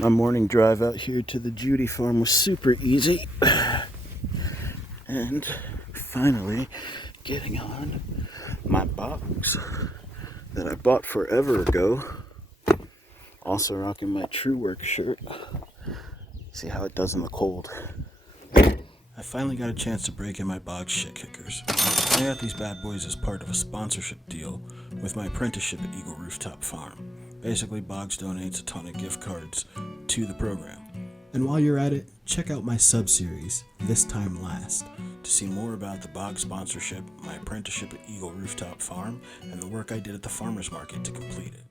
My morning drive out here to the Judy farm was super easy. And finally getting on my box that I bought forever ago. Also rocking my True Work shirt. See how it does in the cold. I finally got a chance to break in my box shit kickers. I got these bad boys as part of a sponsorship deal with my apprenticeship at Eagle Rooftop Farm. Basically, Boggs donates a ton of gift cards to the program. And while you're at it, check out my sub-series, This Time Last, to see more about the Boggs sponsorship, my apprenticeship at Eagle Rooftop Farm, and the work I did at the farmer's market to complete it.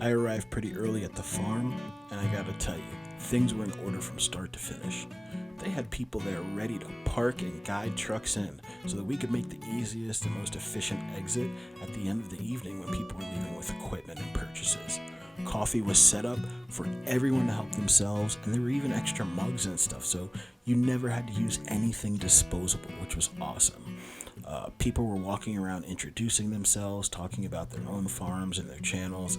I arrived pretty early at the farm, and I gotta tell you, things were in order from start to finish. They had people there ready to park and guide trucks in so that we could make the easiest and most efficient exit at the end of the evening when people were leaving with equipment and purchases. Coffee was set up for everyone to help themselves, and there were even extra mugs and stuff, so you never had to use anything disposable, which was awesome. People were walking around introducing themselves, talking about their own farms and their channels,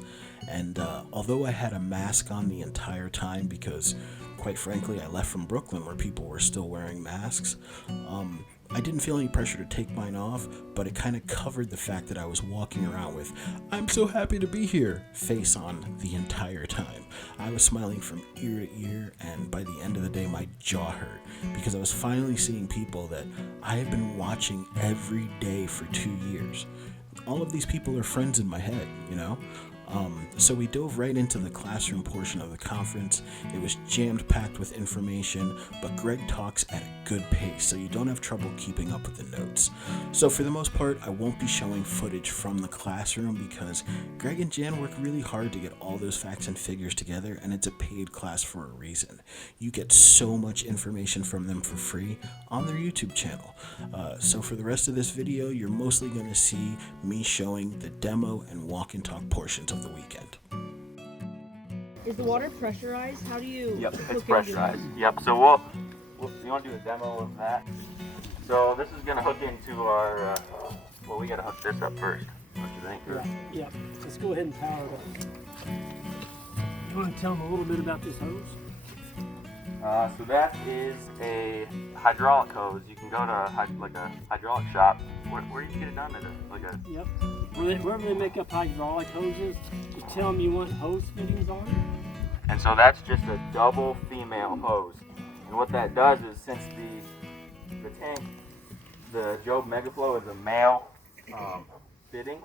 and although I had a mask on the entire time because, quite frankly, I left from Brooklyn where people were still wearing masks, I didn't feel any pressure to take mine off, but it kind of covered the fact that I was walking around with "I'm so happy to be here" face on the entire time. I was smiling from ear to ear, and by the end of the day my jaw hurt because I was finally seeing people that I have been watching every day for 2 years. All of these people are friends in my head, you know? So we dove right into the classroom portion of the conference. It was jammed packed with information, but Greg talks at a good pace, so you don't have trouble keeping up with the notes. So for the most part, I won't be showing footage from the classroom because Greg and Jan work really hard to get all those facts and figures together, and it's a paid class for a reason. You get so much information from them for free on their YouTube channel. So for the rest of this video, you're mostly going to see me showing the demo and walk and talk portions of the weekend. Is the water pressurized? How do you? Yep, it's pressurized. Yep. So we'll you want to do a demo of that? So this is gonna hook into our. Well, we gotta hook this up first. What do you think? Yeah. Let's go ahead and power it up. You want to tell them a little bit about this hose? So that is a hydraulic hose. You can go to like a hydraulic shop. Where do you get it done at? Yep. Wherever they make up hydraulic hoses, just tell them you want hose fittings on it. And so that's just a double female hose. And what that does is, since the tank, the Job Megaflow is a male fitting,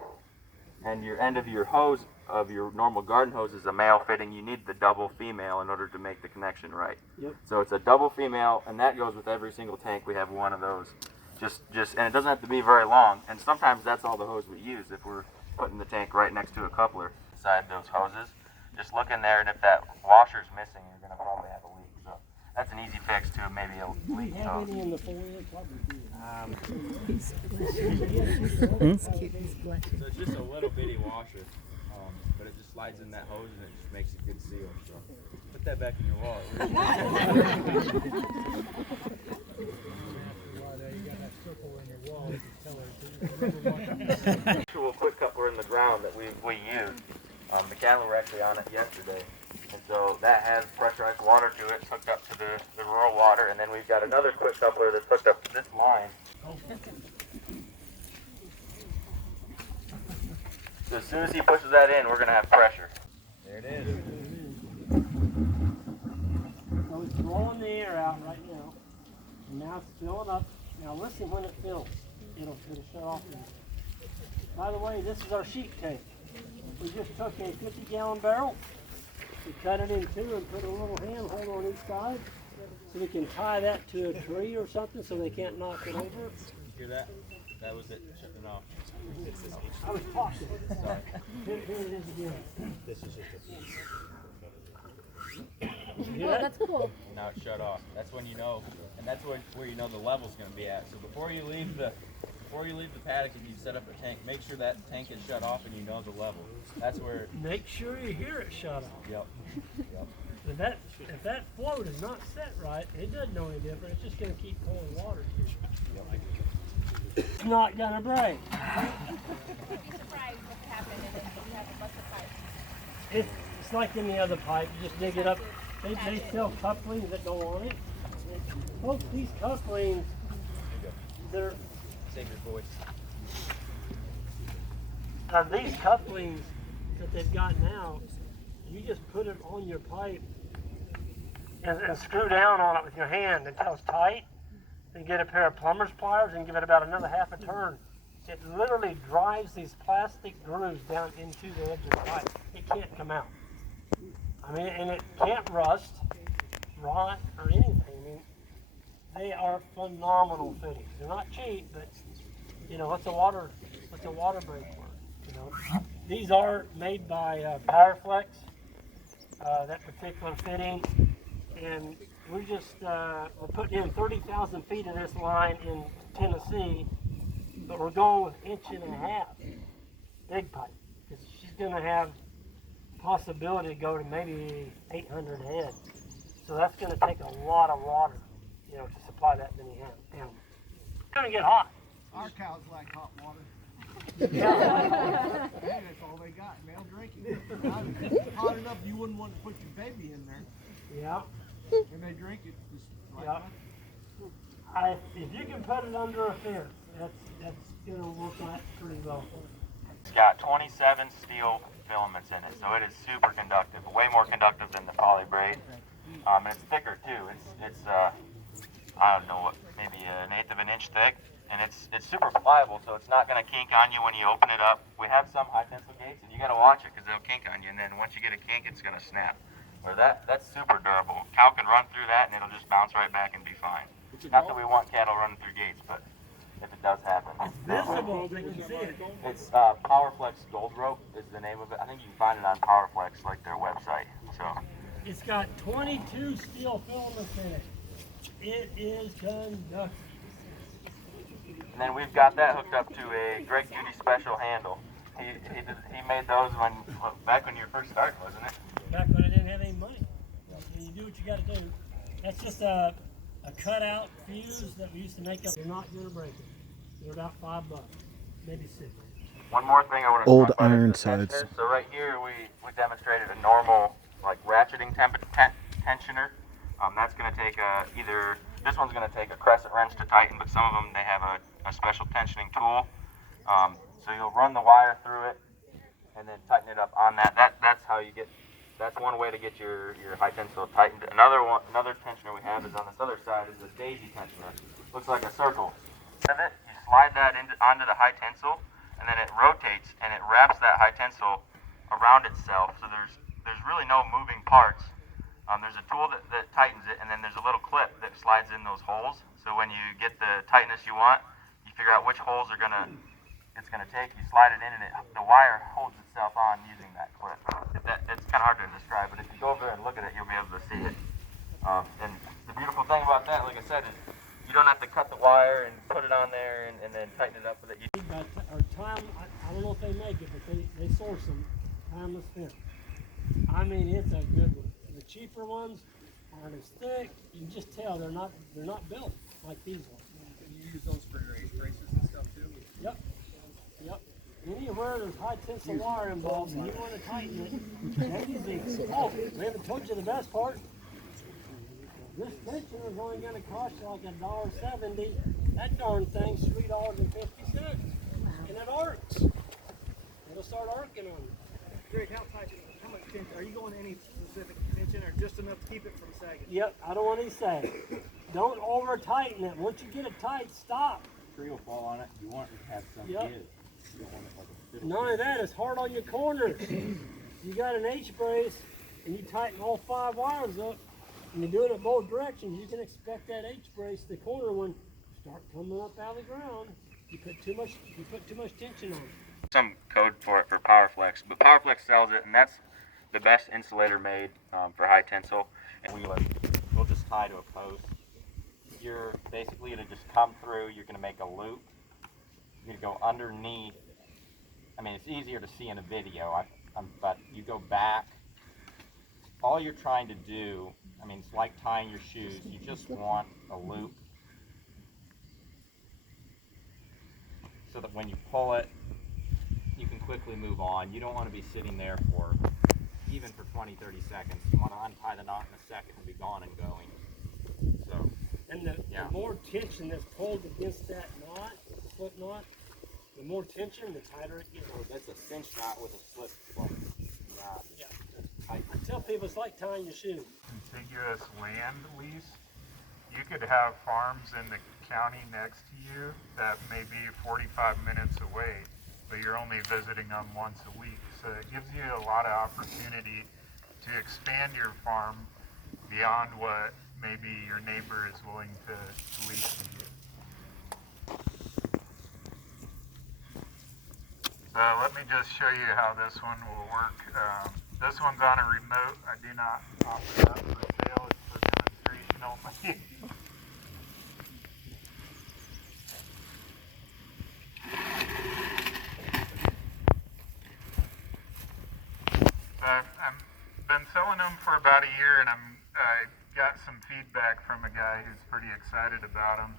and your end of your hose of your normal garden hose is a male fitting, you need the double female in order to make the connection right. Yep. So it's a double female, and that goes with every single tank. We have one of those. Just, and it doesn't have to be very long. And sometimes that's all the hose we use if we're putting the tank right next to a coupler inside those hoses. Just look in there, and if that washer's missing, you're going to probably have a leak. So that's an easy fix to maybe a leak. Do we have any in the 4-inch? So it's just a little bitty washer, but it just slides in that hose and it just makes a good seal. So put that back in your wallet. Actual quick coupler in the ground that we use. The cattle were actually on it yesterday, and so that has pressurized water to it, hooked up to the rural water, and then we've got another quick coupler that's hooked up to this line. So as soon as he pushes that in, we're going to have pressure. There it is. So it's blowing the air out right now, and now it's filling up. Now listen when it fills. It'll shut off. By the way, this is our sheep tank. We just took a 50-gallon barrel, we cut it in two and put a little handhold on each side so we can tie that to a tree or something so they can't knock it over. You hear that? That was it shutting off. I was talking. Sorry. Here it is again. This is just Oh, that's cool. Now it's shut off. That's when you know, and that's where you know the level's going to be at. So before you leave the paddock and you set up a tank, make sure that tank is shut off and you know the level. That's where. Make sure you hear it shut off. Yep. If that float is not set right, it doesn't know any different. It's just going to keep pulling water. Yep. It's not going to break. Surprised what happened and then you have a bust of pipe. It's like any other pipe. You just dig it up. They sell couplings that go on it. Folks, these couplings, they're... Save your voice. These couplings that they've got now, you just put it on your pipe and screw down on it with your hand until it's tight. Then get a pair of plumber's pliers and give it about another half a turn. It literally drives these plastic grooves down into the edge of the pipe. It can't come out. I mean, and it can't rust, rot, or anything. I mean, they are phenomenal fittings. They're not cheap, but you know, what's a water break worth? You know, these are made by Powerflex. That particular fitting, and we're putting in 30,000 feet of this line in Tennessee, but we're going with 1.5 inch big pipe because she's going to have possibility to go to maybe 800 head. So that's going to take a lot of water, you know, to supply that many animals. It's going to get hot. Our cows like hot water. Yeah. Hey, that's all they got. Male drinking. It's hot enough you wouldn't want to put your baby in there. Yeah. And they drink it just like Yeah. that. If you can put it under a fence, that's going to work out pretty well for it. It's got 27 steel filaments in it, so it is super conductive, way more conductive than the poly braid. And it's thicker too. It's I don't know what, maybe 1/8 of an inch thick, and it's super pliable, so it's not going to kink on you when you open it up. We have some high tensile gates, and you got to watch it because they'll kink on you, and then once you get a kink, it's going to snap. Where that's super durable. Cow can run through that, and it'll just bounce right back and be fine. Not that we want cattle running through gates, but if it does happen. It's visible, they can see it. It's Powerflex Gold Rope is the name of it. I think you can find it on Powerflex, like their website. So It's got 22 steel filaments in it. It is conductive. and then we've got that hooked up to a Judy special handle. He made those back when you were first starting, wasn't it? Back when I didn't have any money. And you do what you got to do. That's just a cutout fuse that we used to make up. You're not going to break it. They're about $5, maybe $6. One more thing I want to Old talk about iron is the tensioner. sides. So right here we demonstrated a normal like ratcheting tensioner. That's going to take this one's going to take a crescent wrench to tighten, but some of them they have a special tensioning tool. So you'll run the wire through it and then tighten it up on that. That's how you get. That's one way to get your high tensile tightened. Another tensioner we have is on this other side is a daisy tensioner. Looks like a circle. Of it, you slide that onto the high tensile, and then it rotates and it wraps that high tensile around itself. So there's really no moving parts. There's a tool that tightens it, and then there's a little clip that slides in those holes. So when you get the tightness you want, you figure out which holes it's gonna take. You slide it in, and the wire holds itself on using that clip. It's kind of hard to describe, but if you go over there and look at it, you'll be able to see it. And the beautiful thing about that, like I said, is you don't have to cut the wire and put it on there and then tighten it up with it. Our time, I don't know if they make it, but they source them, timeless fin. I mean, it's a good one. The cheaper ones aren't as thick. You can just tell they're not built like these ones. You use those for your ace braces and stuff too? Yep. Anywhere there's high tensile wire involved and you want to tighten it, that is easy. Oh, we haven't told you the best part. This tensioner is only going to cost you like $1.70. That darn thing's $3.50. And it arcs. It'll start arcing on you. Greg, how much tension? Are you going any specific tension or just enough to keep it from sagging? Yep, I don't want any sag. Don't over tighten it. Once you get it tight, stop. Tree will fall on it. You want it to have some Yep. give. You don't want it like a fiddle. None of that is hard on your corners. You got an H brace and you tighten all 5 wires up and you do it in both directions, you can expect that H brace, the corner one, start coming up out of the ground. You put too much tension on it. Some code for it for Powerflex, but Powerflex sells it, and that's the best insulator made for high tensile. And we'll just tie to a post. You're basically to just come through. You're going to make a loop. You're going to go underneath. I mean, it's easier to see in a video, but you go back. All you're trying to do, I mean, it's like tying your shoes. You just want a loop so that when you pull it, you can quickly move on. You don't want to be sitting there for even for 20, 30 seconds. You want to untie the knot in a second and be gone and going. So, And the more tension that's pulled against that knot, the slip knot, the more tension, the tighter it gets. so that's a cinch knot with a slip plug. Yeah. I tell people it's like tying your shoe. Contiguous land lease. You could have farms in the county next to you that may be 45 minutes away, but you're only visiting them once a week. So it gives you a lot of opportunity to expand your farm beyond what maybe your neighbor is willing to lease to you. So let me just show you how this one will work. This one's on a remote. I do not offer that for sale. It's for demonstration only. I've been selling them for about a year, and I got some feedback from a guy who's pretty excited about them.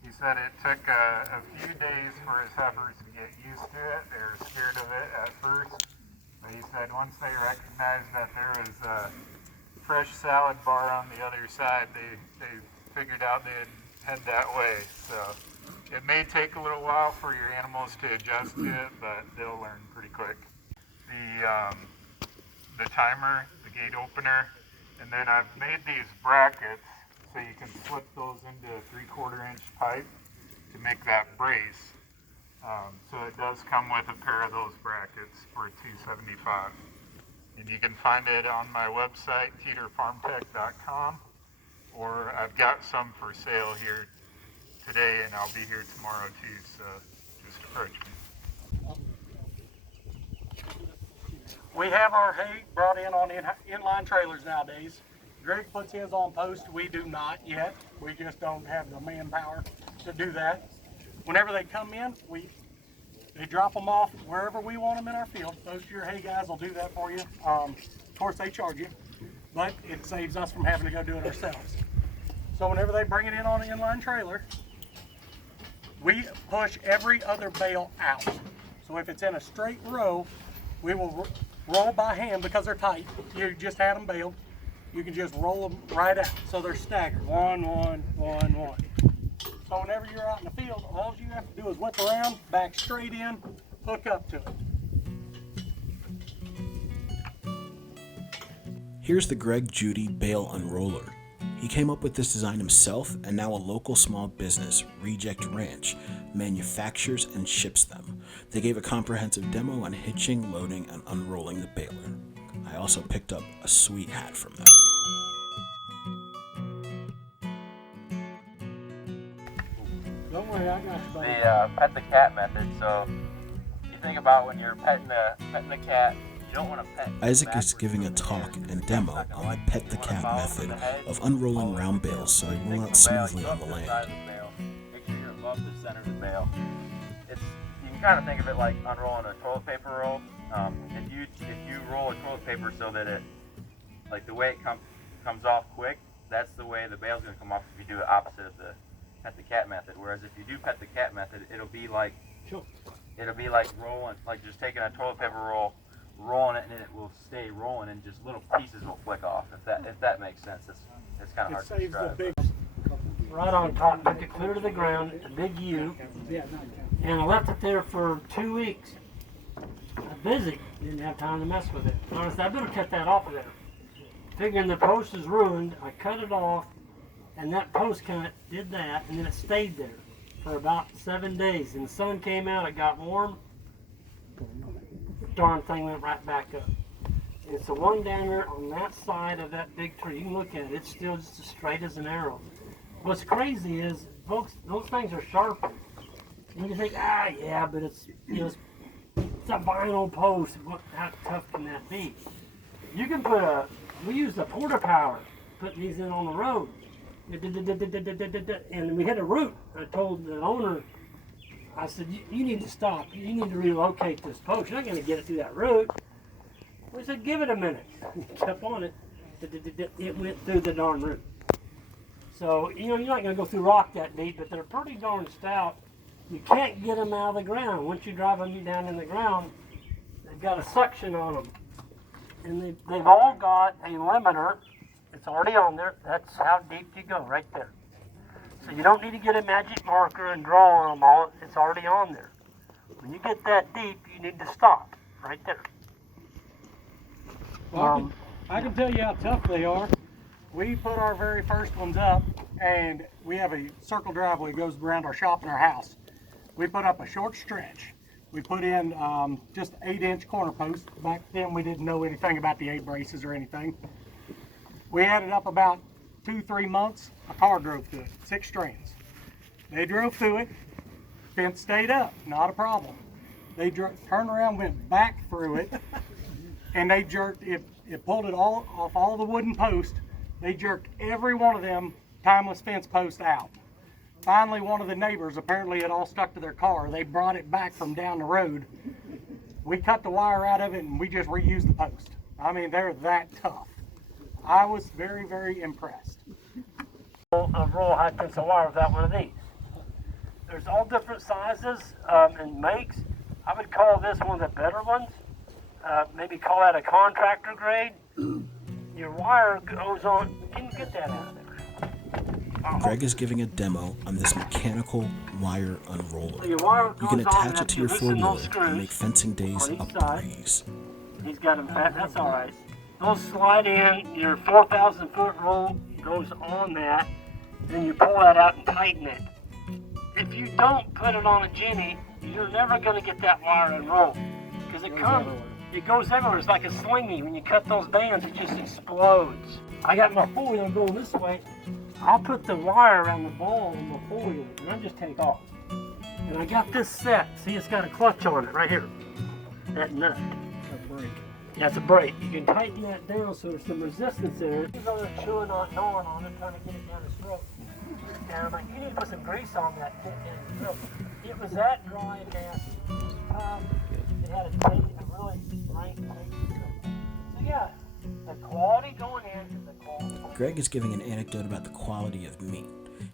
He said it took a few days for his heifers to get used to it. They were scared of it at first, but he said once they recognized that there was a fresh salad bar on the other side, they figured out they'd head that way. So it may take a little while for your animals to adjust to it, but they'll learn pretty quick. The timer, the gate opener, and then I've made these brackets so you can slip those into a 3/4 inch pipe to make that brace. So it does come with a pair of those brackets for $275. And you can find it on my website, teeterfarmtech.com, or I've got some for sale here today, and I'll be here tomorrow too, so just approach me. We have our hay brought in on inline trailers nowadays. Greg puts his on post. We do not yet. We just don't have the manpower to do that. Whenever they come in, they drop them off wherever we want them in our field. Most of your hay guys will do that for you. Of course, they charge you, but it saves us from having to go do it ourselves. So whenever they bring it in on an inline trailer, we push every other bale out. So if it's in a straight row, we will roll by hand because they're tight. You just had them baled. You can just roll them right out. So they're staggered. 1, 1, 1, 1. So whenever you're out in the field, all you have to do is whip around, back straight in, hook up to it. Here's the Greg Judy Bale Unroller. He came up with this design himself, and now a local small business, Reject Ranch, manufactures and ships them. They gave a comprehensive demo on hitching, loading, and unrolling the baler. I also picked up a sweet hat from them. Don't worry, I got you, buddy. The pet the cat method. So you think about when you're petting the cat, you don't want to pet. Isaac is giving a talk and demo on the pet the cat method of unrolling round bales so they roll out smoothly on the land. Make sure you're above the center of the bale. You can kind of think of it like unrolling a toilet paper roll. If you roll a toilet paper so that it, like the way it comes off quick, that's the way the bale's going to come off if you do it opposite of the pet the cat method. Whereas if you do pet the cat method, it'll be like rolling, like just taking a toilet paper roll, rolling it, and it will stay rolling, and just little pieces will flick off. If that makes sense, it's kind of hard to describe. Right on top, took it clear to the ground, a big U, and I left it there for 2 weeks. I was busy, didn't have time to mess with it. Honestly, I better cut that off of there. Figuring the post is ruined, I cut it off, and that post kind of did that, and then it stayed there for about 7 days. And the sun came out, it got warm, the darn thing went right back up. And it's the one down there on that side of that big tree. You can look at it, it's still just as straight as an arrow. What's crazy is, folks, those things are sharpened. And you think, yeah, but it's, it's a vinyl post. How tough can that be? You can put we used a porta power, putting these in on the road. And we hit a root. I told the owner, I said, you need to stop. You need to relocate this post. You're not going to get it through that root. We said, give it a minute. He kept on it. It went through the darn root. So, you're not going to go through rock that deep, but they're pretty darn stout. You can't get them out of the ground. Once you drive them down in the ground, they've got a suction on them. And they've all got a limiter. It's already on there. That's how deep you go, right there. So you don't need to get a magic marker and draw on them all. It's already on there. When you get that deep, you need to stop right there. Well, I can tell you how tough they are. We put our very first ones up, and we have a circle driveway that goes around our shop and our house. We put up a short stretch. We put in just 8-inch corner posts. Back then we didn't know anything about the 8 braces or anything. We had it up about 2-3 months. A car drove through it, 6 strands. They drove through it, fence stayed up, not a problem. They turned around, went back through it, and they jerked it. It pulled it all off all the wooden posts. They jerked every one of them timeless fence posts out. Finally, one of the neighbors, apparently it all stuck to their car, they brought it back from down the road. We cut the wire out of it and we just reused the post. I mean, they're that tough. I was very, very impressed. A roll high tensile wire without one of these. There's all different sizes and makes. I would call this one of the better ones. Maybe call that a contractor grade. Your wire goes on. Can you get that out of there? Greg is giving a demo on this mechanical wire unroller. So your wire You can goes on attach it to your loosen those 4-wheeler screws and make fencing days on a each side. breeze. He's got them fat. That's all right. Those slide in. Your 4,000 foot roll goes on that. Then you pull that out and tighten it. If you don't put it on a Jenny, you're never going to get that wire unrolled because it goes everywhere. It's like a slingy. When you cut those bands, it just explodes. I got my 4-wheeler going this way. I'll put the wire around the ball on my 4-wheeler and I just take off. And I got this set. See, it's got a clutch on it right here. That nut. Yeah, it's a brake. You can tighten that down so there's some resistance there. He's over there chewing on, gnawing on it, trying to get it down his throat. And I'm like, you need to put some grease on that tip down his throat. It was that dry and nasty. It had a really rank taste. So yeah, the quality going in is the quality. Greg is giving an anecdote about the quality of meat.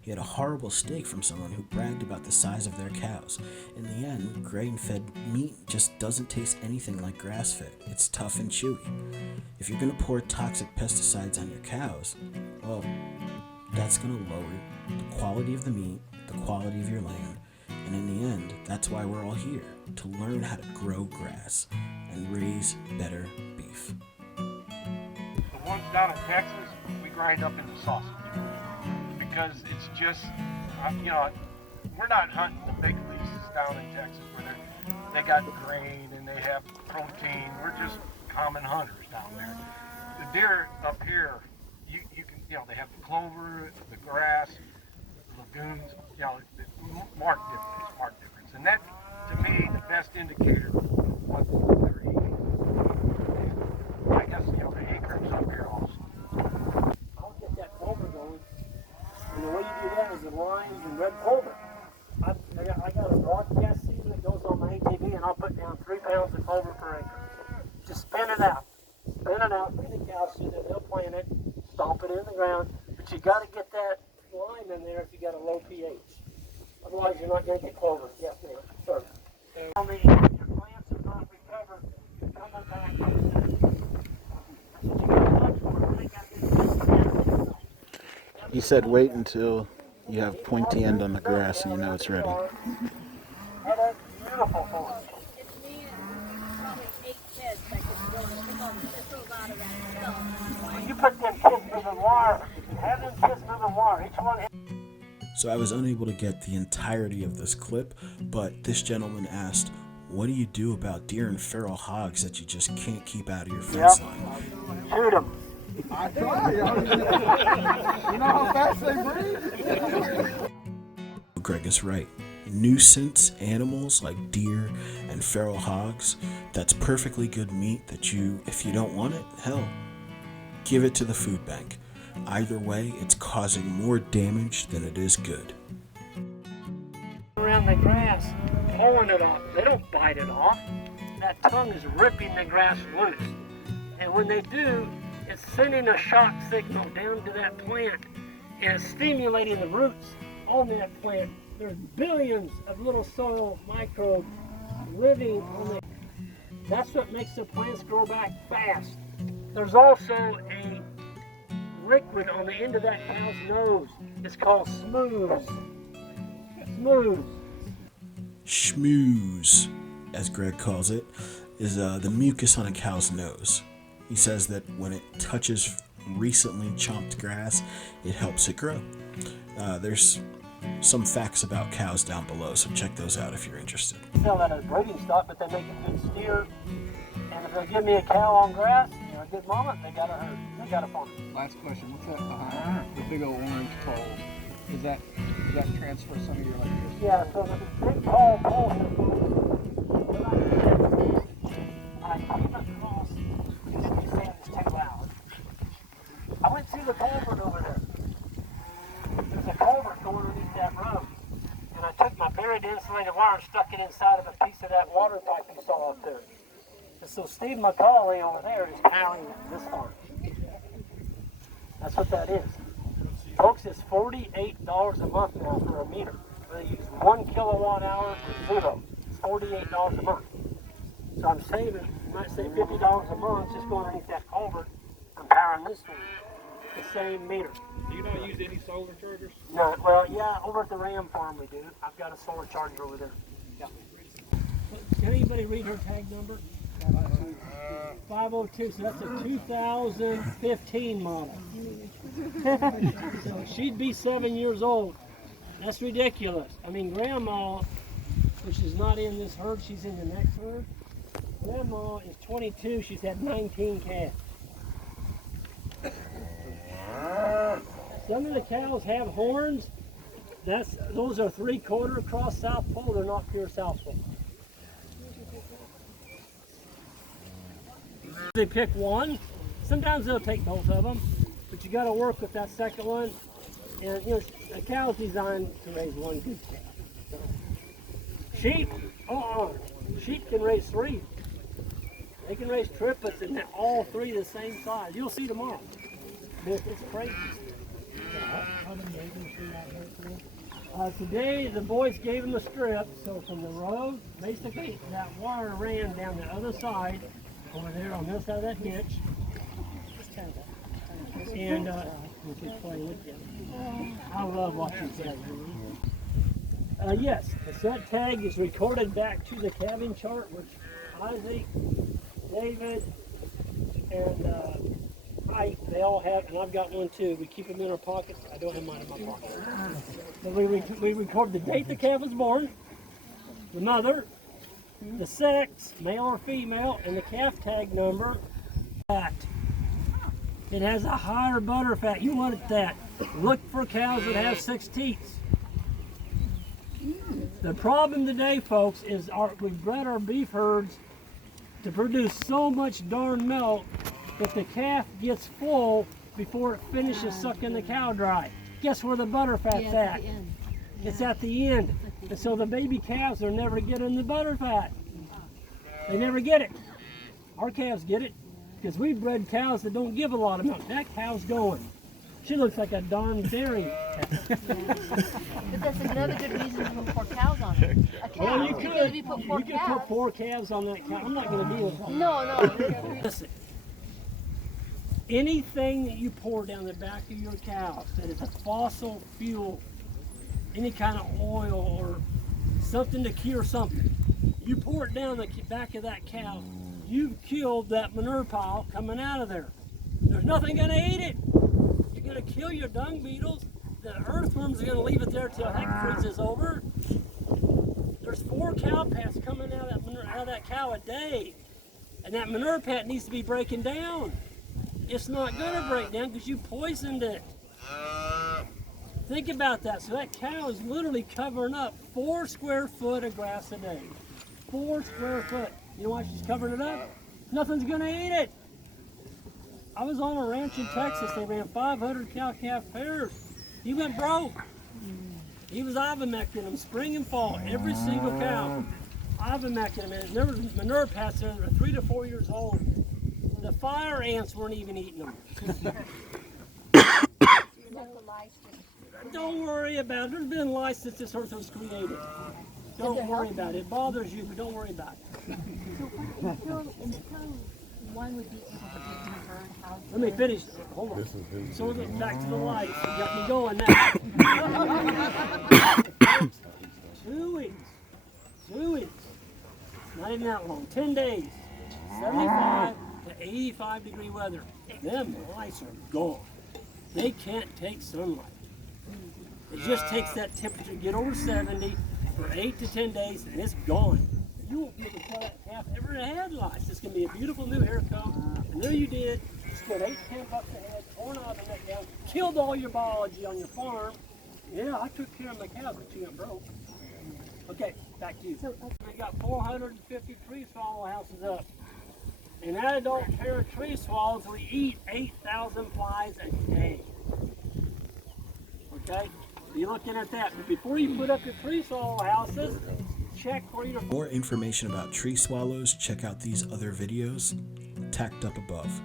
He had a horrible steak from someone who bragged about the size of their cows. In the end, grain-fed meat just doesn't taste anything like grass-fed. It's tough and chewy. If you're going to pour toxic pesticides on your cows, well, that's going to lower the quality of the meat, the quality of your land, and in the end, that's why we're all here, to learn how to grow grass and raise better beef. The ones down in Texas, we grind up into sausage. Because it's just, we're not hunting the big leases down in Texas where they got grain and they have protein. We're just common hunters down there. The deer up here, you can, they have the clover, the grass, the lagoons, marked difference. And that, to me, the best indicator of what they're eating. And I guess, the acreage up here also. I'll get that clover going. And the way you do that is the lines and red clover. I got a broadcast season that goes on my ATV, and I'll put down 3 pounds of clover per acre. Just spin it out, bring the cows through there, they'll plant it, stomp it in the ground. But you got to get that lime in there if you got a low pH. Otherwise, you're not going to get clover. Yes, ma'am. Sure. Your plants are not recovered. You're coming back. That's what you got to look for. They got this. He said wait until you have pointy end on the grass and you know it's ready. That's beautiful for us. It's me and probably 8 kids that could go and pick all the thistles out of that hill. When you put them kids moving wire, have them kids moving wire, each one. So I was unable to get the entirety of this clip, but this gentleman asked, what do you do about deer and feral hogs that you just can't keep out of your fence line? Shoot them. I try. You know how fast they breathe? Greg is right. Nuisance animals like deer and feral hogs, that's perfectly good meat that you, if you don't want it, hell, give it to the food bank. Either way, it's causing more damage than it is good. Around the grass, pulling it off. They don't bite it off. That tongue is ripping the grass loose. And when they do, it's sending a shock signal down to that plant and it's stimulating the roots on that plant. There's billions of little soil microbes living on it. That's what makes the plants grow back fast. There's also a liquid on the end of that cow's nose. It's called smooth. Smooth. Schmooze, as Greg calls it, is the mucus on a cow's nose. He says that when it touches recently chopped grass, it helps it grow. There's some facts about cows down below, so check those out if you're interested. Sell that as breeding stock, but they make a good steer. And if they'll give me a cow on grass, a good moment, they got a herd. They got a farm. Last question, what's that behind the big old orange pole? Does that transfer some of your electricity? Yeah, so the big pole I came across, this sand is too loud. I went through the culvert over there. There's a culvert going underneath that road. And I took my buried insulated wire and stuck it inside of a piece of that water pipe you saw up there. And so Steve McCauley over there is powering this farm. That's what that is. Folks, it's $48 a month now for a meter. They use 1 kilowatt hour for zero. It's $48 a month. So I'm saving, you might say $50 a month just going underneath that culvert. I'm powering this one. The same meter. Do you not use any solar chargers? No, well, yeah, over at the Ram farm we do. I've got a solar charger over there. Yeah. Can anybody read her tag number? 502, so that's a 2015 model. So she'd be 7 years old. That's ridiculous. I mean, Grandma, which is not in this herd, she's in the next herd. Grandma is 22, she's had 19 calves. Some of the cows have horns. Those are 3/4 cross South Pole. They're not pure South Pole. They pick one. Sometimes they'll take both of them, but you got to work with that second one. And you know, a cow's designed to raise one good calf. So, sheep, sheep can raise 3. They can raise triplets and all 3 the same size. You'll see tomorrow. It's crazy. Today the boys gave them a strip, so from the road, basically that wire ran down the other side, over there on this side of that hitch, and we could play with them. I love watching that. Yes, the set tag is recorded back to the calving chart, which Isaac, David, and Ike, they all have, and I've got one too. We keep them in our pockets. I don't have mine in my pocket. So we record the date the calf was born, the mother, the sex, male or female, and the calf tag number. It has a higher butter fat. You want that. Look for cows that have 6 teats. The problem today, folks, is we've bred our beef herds to produce so much darn milk that the calf gets full before it finishes sucking the cow dry. Guess where the butter fat's at? It's at the end. And so the baby calves are never getting the butter fat. They never get it. Our calves get it because we bred cows that don't give a lot of milk. That cow's going. She looks like a darn dairy cow. But that's another good reason to put 4 cows on it. A cow. Well, you Because could. if you put You 4 could calves. put 4 calves on that cow. I'm not going to deal with that. No. Listen. Anything that you pour down the back of your cows that is a fossil fuel, any kind of oil or something to cure something, you pour it down the back of that cow, you've killed that manure pile coming out of there. There's nothing going to eat it. You're going to kill your dung beetles. The earthworms are going to leave it there till heck freezes over. There's 4 cow pats coming out of that cow a day. And that manure pat needs to be breaking down. It's not going to break down because you poisoned it. Think about that. So that cow is literally covering up 4 square foot of grass a day. 4 square foot. You know why she's covering it up? Nothing's going to eat it. I was on a ranch in Texas. They ran 500 cow-calf pairs. He went broke. He was ivermectin them spring and fall, every single cow. Ivermectin them. And there was manure pats there that were 3 to 4 years old. The fire ants weren't even eating them. Don't worry about it. There's been lice since this earth was created. Don't worry about it. It bothers you, but don't worry about it. one would be able to get in a bird house. Let me finish. Hold on. So back to the lights. You got me going now. 2 weeks. 2 weeks. Not even that long. 10 days. 75 to 85 degree weather. Them lice are gone. They can't take sunlight. It just takes that temperature to get over 70 for 8 to 10 days and it's gone. You won't be able to tell that calf ever had lice. It's going to be a beautiful new hair coat. I know you did. Spent $8 to $10 a head, torn out the neck down, killed all your biology on your farm. Yeah, I took care of my cows, but you got broke. Okay, back to you. We got 450 tree swallow houses up. In that adult pair of tree swallows, we eat 8,000 flies a day. Okay? You're looking at that. But before you put up your tree swallow houses, check for your... For more information about tree swallows, check out these other videos tacked up above.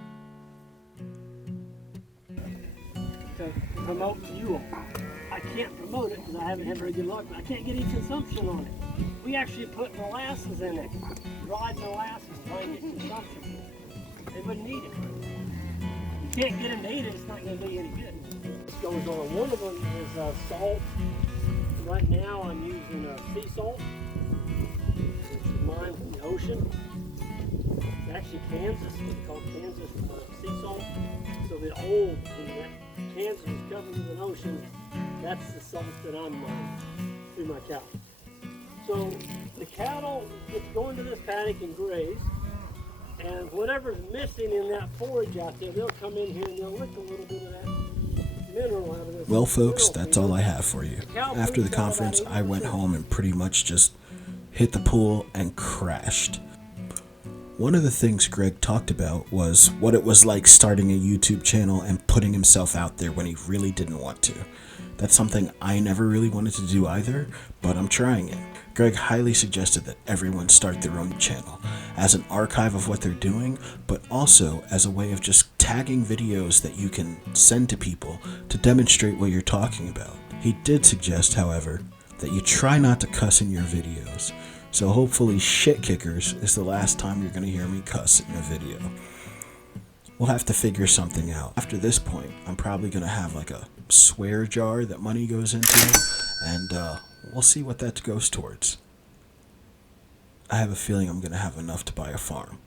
To promote to you all. I can't promote it because I haven't had very good luck, but I can't get any consumption on it. We actually put molasses in it, dried molasses, trying to get consumption. They wouldn't need it. You can't get them to eat it, it's not going to be any good. This goes on. One of them is salt. Right now I'm using sea salt. It's mine from the ocean. It's actually Kansas. It's called Kansas sea salt. So the old, when that Kansas is covered with an ocean, that's the salt that I'm mining through my cow. So the cattle gets going to this paddock and graze, and whatever's missing in that forage out there, they'll come in here and they'll lick a little bit of that mineral out of this. Well, folks, that's all I have for you. After the conference, I went home and pretty much just hit the pool and crashed. One of the things Greg talked about was what it was like starting a YouTube channel and putting himself out there when he really didn't want to. That's something I never really wanted to do either, but I'm trying it. Greg highly suggested that everyone start their own channel as an archive of what they're doing, but also as a way of just tagging videos that you can send to people to demonstrate what you're talking about. He did suggest, however, that you try not to cuss in your videos. So hopefully Shit Kickers is the last time you're going to hear me cuss in a video. We'll have to figure something out. After this point, I'm probably going to have like a swear jar that money goes into, and we'll see what that goes towards. I have a feeling I'm going to have enough to buy a farm.